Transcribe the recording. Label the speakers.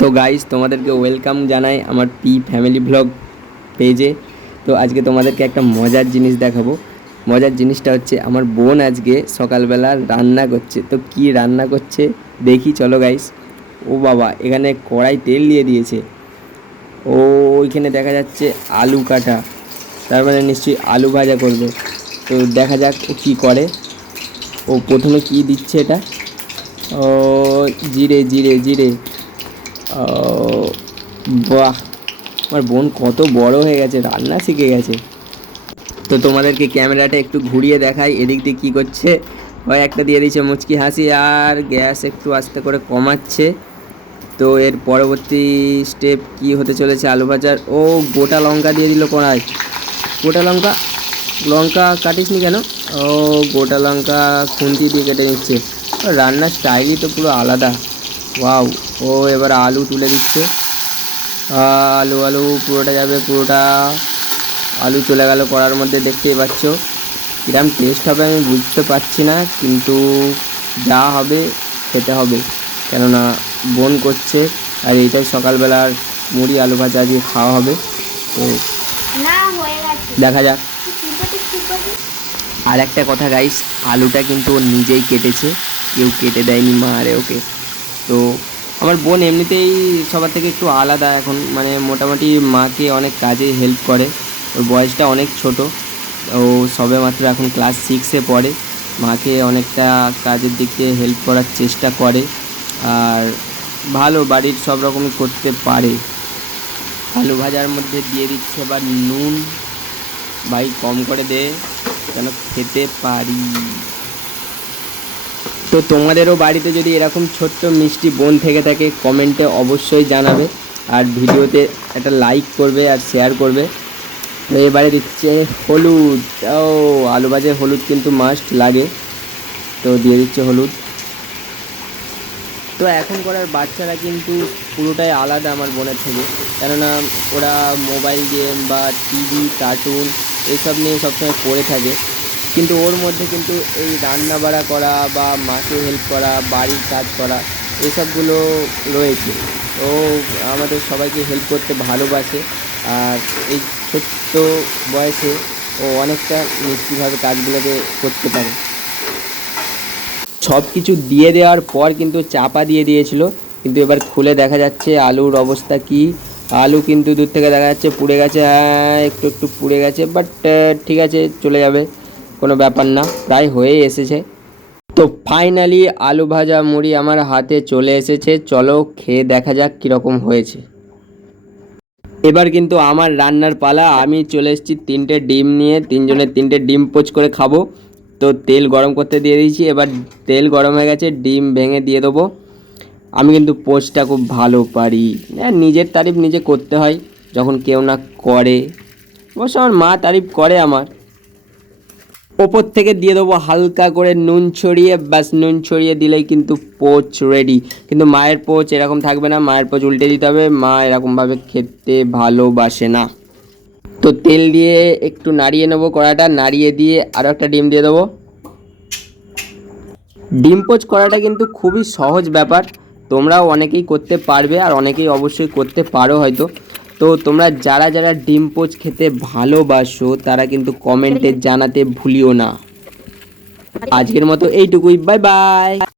Speaker 1: তো গাইস তোমাদেরকে ওয়েলকাম জানাই আমার পি ফ্যামিলি ব্লগ পেজে তো আজকে তোমাদেরকে একটা মজার জিনিস দেখাবো। মজার জিনিসটা হচ্ছে আমার বোন আজকে সকালবেলা রান্না করছে। তো কি রান্না করছে দেখি, চলো গাইস ও বাবা, এখানে কড়াই তেল দিয়ে দিয়েছে। ও, ওইখানে দেখা যাচ্ছে আলু কাটা। তার মানে নিশ্চয়ই আলু ভাজা করবে। তো দেখা যাক ও কী করে। ও প্রথমে কি দিচ্ছে এটা? ও, জিরে জিরে জিরে। বাহ, আমার বোন কত বড় হয়ে গেছে, রান্না শিখে গেছে। তো তোমাদেরকে ক্যামেরাটা একটু ঘুরিয়ে দেখাই, এদিক দিয়ে কী করছে? হয় একটা দিয়ে দিচ্ছে মুচকি হাসি, আর গ্যাস একটু আস্তে করে কমাচ্ছে। তো এর পরবর্তী স্টেপ কি হতে চলেছে আলু ভাজার? ও, গোটা লঙ্কা দিয়ে দিল কড়াই। গোটা লঙ্কা? লঙ্কা কাটিসনি কেন? ও, গোটা লঙ্কা খুন্তি দিয়ে কেটে নিচ্ছে। রান্নার স্টাইলই তো পুরো আলাদা। ওয়াও ও এবার আলু তুলে দিচ্ছে। আলু আলু পুরোটা যাবে পুরোটা আলু চলে গেল কড়ার মধ্যে দেখতেই পাচ্ছ। কিরম টেস্ট হবে আমি বুঝতে পারছি না কিন্তু যা হবে খেতে হবে। কেননা বোন করছে আর এইটাই সকালবেলার মুড়ি আলু ভাজা দিয়ে খাওয়া হবে। তো দেখা যাক। আর একটা কথা গাইস আলুটা কিন্তু ও নিজেই কেটেছে। কেউ কেটে দেয়নি মা আরে ওকে। তো আমার বোন এমনিতেই সবার থেকে একটু আলাদা এখন মানে মোটামুটি মাকে অনেক কাজে হেল্প করে। ওর বয়সটা অনেক ছোট। ও সবে মাত্র এখন ক্লাস সিক্সে পড়ে। মাকে অনেকটা কাজের দিক হেল্প করার চেষ্টা করে। আর ভালো, বাড়ির সব রকমই করতে পারে। আলু ভাজার মধ্যে দিয়ে দিচ্ছে আবার নুন। ভাই কম করে দে, যেন খেতে পারি। তো তোমাদেরও বাড়িতে যদি এরকম ছোট্ট মিষ্টি বোন থেকে থাকে, কমেন্টে অবশ্যই জানাবে। আর ভিডিওতে একটা লাইক করবে আর শেয়ার করবে। এবারে দিচ্ছে হলুদ। ও, আলু ভাজে হলুদ কিন্তু মাস্ট লাগে। তো দিয়ে দিচ্ছে হলুদ। তো এখন করার বাচ্চারা কিন্তু পুরোটাই আলাদা আমার বোনের থেকে। কেননা ওরা মোবাইল গেম বা টিভি কার্টুন এইসব নিয়ে সবসময় পড়ে থাকে। কিন্তু ওর মধ্যে কিন্তু এই রান্না বাড়া করা বা মাকে হেল্প করা, বাড়ির কাজ করা, এসবগুলো রয়েছে। ও আমাদের সবাইকে হেল্প করতে ভালোবাসে। আর এই ছোট্ট বয়সে ও অনেকটা মিষ্টিভাবে কাজগুলোকে করতে পারে। সব কিছু দিয়ে দেওয়ার পর কিন্তু চাপা দিয়ে দিয়েছিল। কিন্তু এবার খুলে দেখা যাচ্ছে আলুর অবস্থা কি। আলু কিন্তু দূর থেকে দেখা যাচ্ছে পুড়ে গেছে হ্যাঁ একটু একটু পুড়ে গেছে বাট ঠিক আছে, চলে যাবে। কোনো ব্যাপার না, প্রায় হয়ে এসেছে। তো ফাইনালি আলু ভাজা মুড়ি আমার হাতে চলে এসেছে, চলো খেয়ে দেখা যাক কীরকম হয়েছে। এবার কিন্তু আমার রান্নার পালা, আমি চলে এসেছি তিনটে ডিম নিয়ে তিনজনের তিনটে ডিম পোচ করে খাব। তো তেল গরম করতে দিয়ে দিয়েছি, এবার তেল গরম হয়ে গেছে, ডিম ভেঙে দিয়ে দেবো। আমি কিন্তু পোচটা খুব ভালো পারি। হ্যাঁ নিজের তারিফ নিজে করতে হয়, যখন কেউ না করে। অবশ্য আমার মা তারিফ করে আমার। ওপর থেকে দিয়ে দেবো হালকা করে নুন ছড়িয়ে, ব্যাস নুন ছড়িয়ে দিলেই কিন্তু পোচ রেডি কিন্তু মায়ের পোচ এরকম থাকবে না, মায়ের পোচ উল্টে দিতে হবে, মা এরকমভাবে খেতে ভালোবাসে না। তো তেল দিয়ে একটু নাড়িয়ে নেব কড়াটা, নাড়িয়ে দিয়ে আরও একটা ডিম দিয়ে দেবো। ডিম পোচ করাটা কিন্তু খুবই সহজ ব্যাপার, তোমরাও অনেকেই করতে পারবে আর অনেকেই অবশ্যই করতে পারো হয়তো। তো তোমরা যারা যারা ডিম পোচ খেতে ভালোবাসো, তারা কিন্তু কমেন্টে জানাতে ভুলিও না। আজকের মতো এইটুকুই বাই বাই